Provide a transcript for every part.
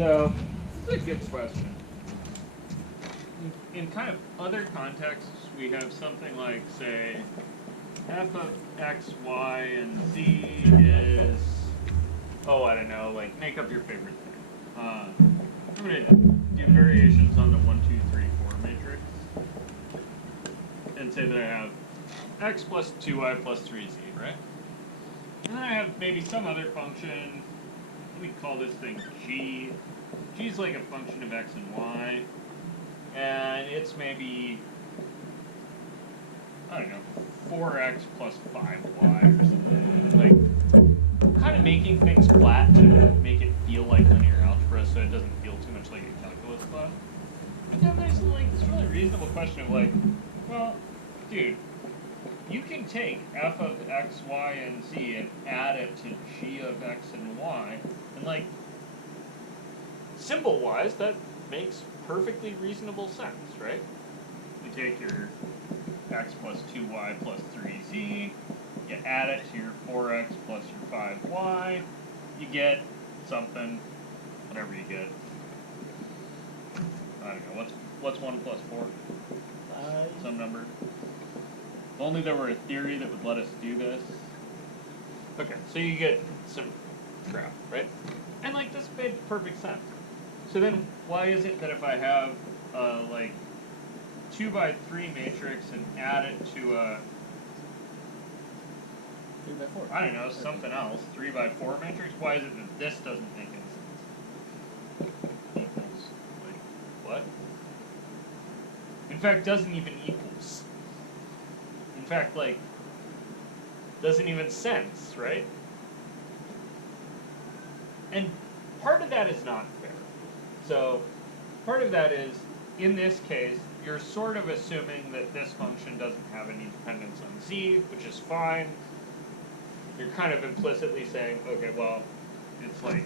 So, this is a good question. In kind of other contexts, we have something like, say, f of x, y, and z is, oh, I don't know, like, make up your favorite thing. I'm going to do variations on the 1, 2, 3, 4 matrix, and say that I have x plus 2y plus 3z, right? And then I have maybe some other function, we call this thing g. G is like a function of x and y, and it's maybe, I don't know, 4x plus 5y or something. Like, kind of making things flat to make it feel like linear algebra so it doesn't feel too much like a calculus class. But then there's like this really reasonable question of like, well, dude, you can take f of x, y, and z and add it to g of x and y, and like, symbol-wise, that makes perfectly reasonable sense, right? You take your x plus 2y plus 3z, you add it to your 4x plus your 5y, you get something, whatever you get. I don't know, what's 1 plus 4? Some number. If only there were a theory that would let us do this. Okay, so you get some crap, right? And like, this made perfect sense. So then, why is it that if I have like 2 by 3 matrix and add it to a 3 by 4. I don't know, something else, 3 by 4 matrix, why is it that this doesn't make any sense? Equals, like, what? In fact, doesn't even equals. In fact, like, doesn't even sense, right? And part of that is not fair. So, part of that is, in this case, you're sort of assuming that this function doesn't have any dependence on z, which is fine. You're kind of implicitly saying, okay, well, it's like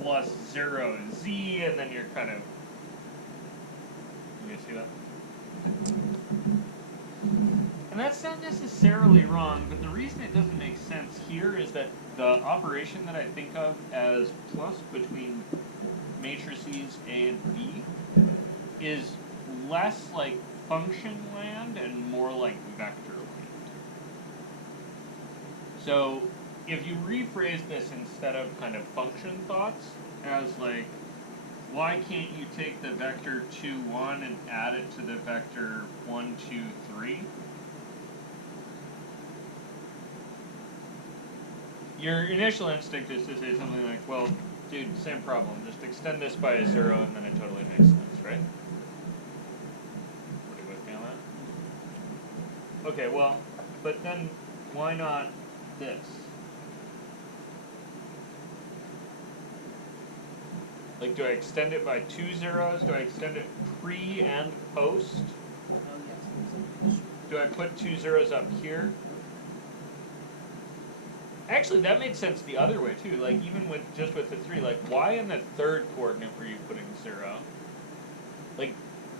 plus 0 z, and then you're kind of, you see that? And that's not necessarily wrong, but the reason it doesn't make sense here is that the operation that I think of as plus between matrices A and B is less like function land and more like vector land. So if you rephrase this instead of kind of function thoughts as like, why can't you take the vector 2, 1 and add it to the vector 1, 2, 3? Your initial instinct is to say something like, well, dude, same problem. Just extend this by a 0 and then it totally makes sense, right? Are you with me on that? Okay, well, but then why not this? Like, do I extend it by 2 zeros? Do I extend it pre and post? Do I put 2 zeros up here? Actually, that made sense the other way too. Like, even with just with the 3, like, why in the third coordinate were you putting 0? Like,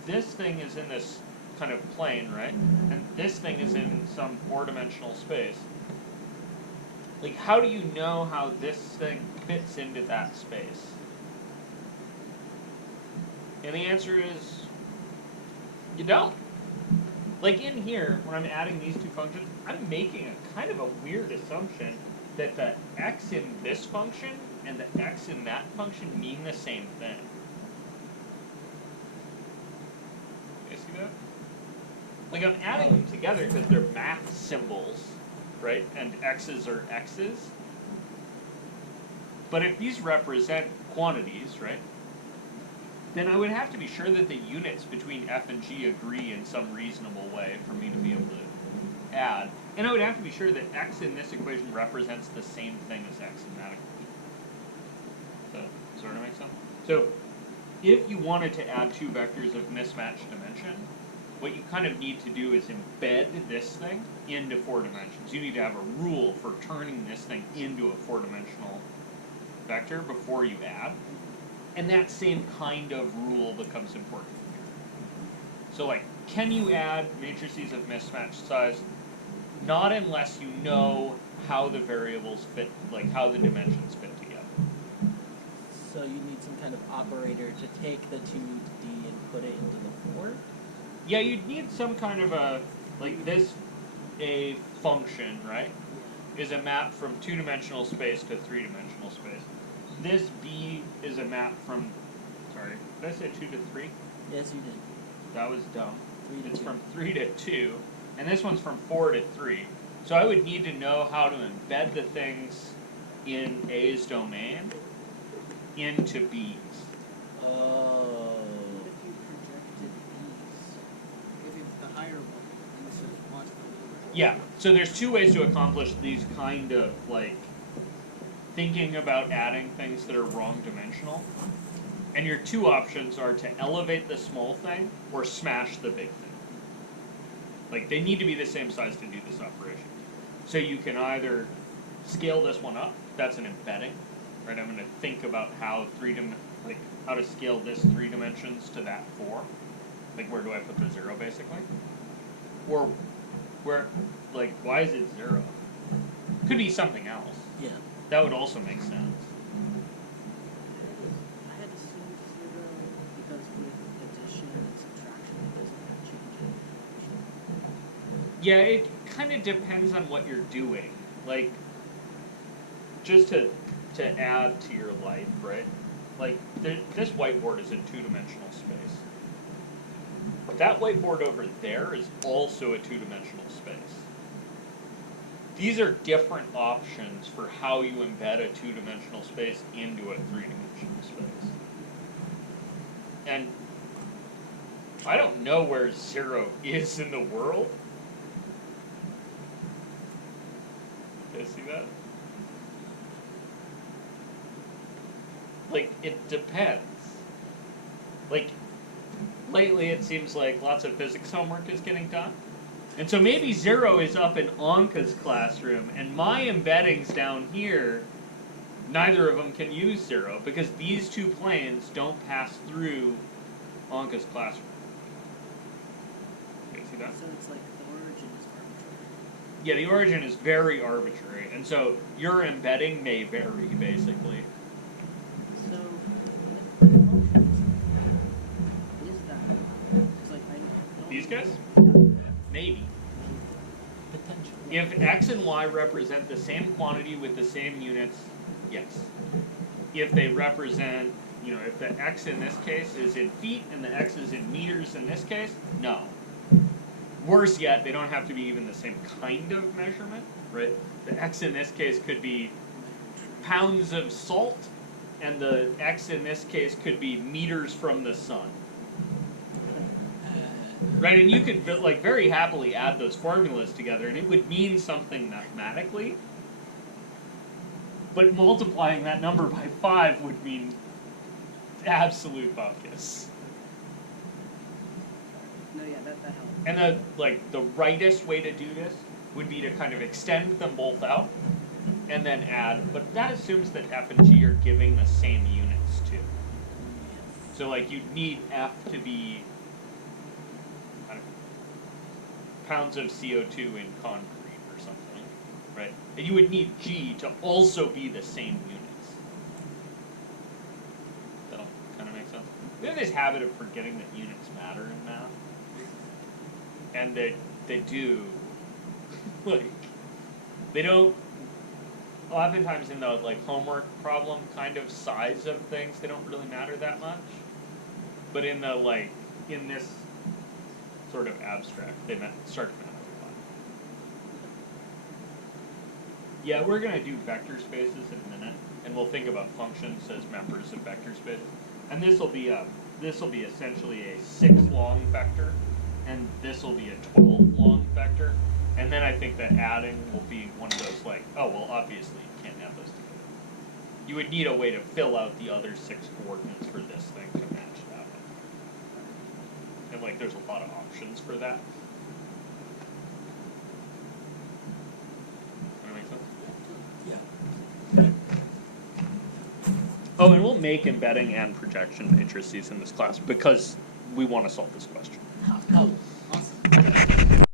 this thing is in this kind of plane, right? And this thing is in some 4-dimensional space. Like, how do you know how this thing fits into that space? And the answer is, you don't. Like, in here, when I'm adding these two functions, I'm making a kind of a weird assumption that the x in this function and the x in that function mean the same thing. You guys see that? Like, I'm adding them together because they're math symbols, right? And x's are x's. But if these represent quantities, right, then I would have to be sure that the units between f and g agree in some reasonable way for me to be able to add. And I would have to be sure that x in this equation represents the same thing as x in that equation. Does that sort of make sense? So if you wanted to add two vectors of mismatched dimension, what you kind of need to do is embed this thing into 4 dimensions. You need to have a rule for turning this thing into a 4-dimensional vector before you add. And that same kind of rule becomes important here. So, like, can you add matrices of mismatched size? Not unless you know how the variables fit, like how the dimensions fit together. So you need some kind of operator to take the 2D and put it into the 4? Yeah, you'd need some kind of a, like this, a function, right? Is a map from 2-dimensional space to 3-dimensional space. This B is a map from, sorry, did I say 2 to 3? Yes, you did. That was dumb. 3 to It's 2. from 3 to 2, and this one's from 4 to 3. So I would need to know how to embed the things in A's domain into B's. Oh. What if you projected these? If it's the higher one, and this is watch the lower. Yeah, so there's 2 ways to accomplish these kind of, like, thinking about adding things that are wrong dimensional. And your 2 options are to elevate the small thing or smash the big thing. Like, they need to be the same size to do this operation. So you can either scale this one up, that's an embedding, right? I'm going to think about how how to scale this 3 dimensions to that 4. Like, where do I put the 0, basically? Or where, like, why is it 0? Could be something else. Yeah. That would also make sense. I had assumed 0 because with addition and subtraction it doesn't change it. Yeah, it kind of depends on what you're doing. Like, just to add to your life, right? Like, this whiteboard is in 2-dimensional space. That whiteboard over there is also a 2-dimensional space. These are different options for how you embed a 2-dimensional space into a 3-dimensional space. And I don't know where 0 is in the world. You guys see that? Like, it depends. Like, lately it seems like lots of physics homework is getting done. And so maybe 0 is up in Anka's classroom, and my embeddings down here, neither of them can use 0, because these 2 planes don't pass through Anka's classroom. You guys see that? So it's like the origin is arbitrary. Yeah, the origin is very arbitrary, and so your embedding may vary, basically. So what functions is that? It's like I don't These guys? Yeah. Maybe. Potentially. If x and y represent the same quantity with the same units, yes. If they represent, if the x in this case is in feet and the x is in meters in this case, no. Worse yet, they don't have to be even the same kind of measurement, right? The x in this case could be pounds of salt, and the x in this case could be meters from the sun. Right, and you could very happily add those formulas together, and it would mean something mathematically. But multiplying that number by 5 would mean absolute buckus. No, yeah, that helps. And the rightest way to do this would be to kind of extend them both out, and then add. But that assumes that f and g are giving the same units too. So you'd need f to be pounds of CO2 in concrete or something, right? And you would need G to also be the same units. That'll kind of make sense. We have this habit of forgetting that units matter in math. And they do. They don't, oftentimes in the homework problem kind of size of things, they don't really matter that much. But in the in this sort of abstract, they start to matter a lot. Yeah, we're going to do vector spaces in a minute, and we'll think about functions as members of vector spaces. And this will be essentially a 6-long vector, and this will be a 12-long vector. And then I think that adding will be one of those oh well, obviously you can't add those together. You would need a way to fill out the other 6 coordinates for this thing to match that one. And there's a lot of options for that. Does that make sense? Yeah. Oh, and we'll make embedding and projection matrices in this class because we want to solve this question. How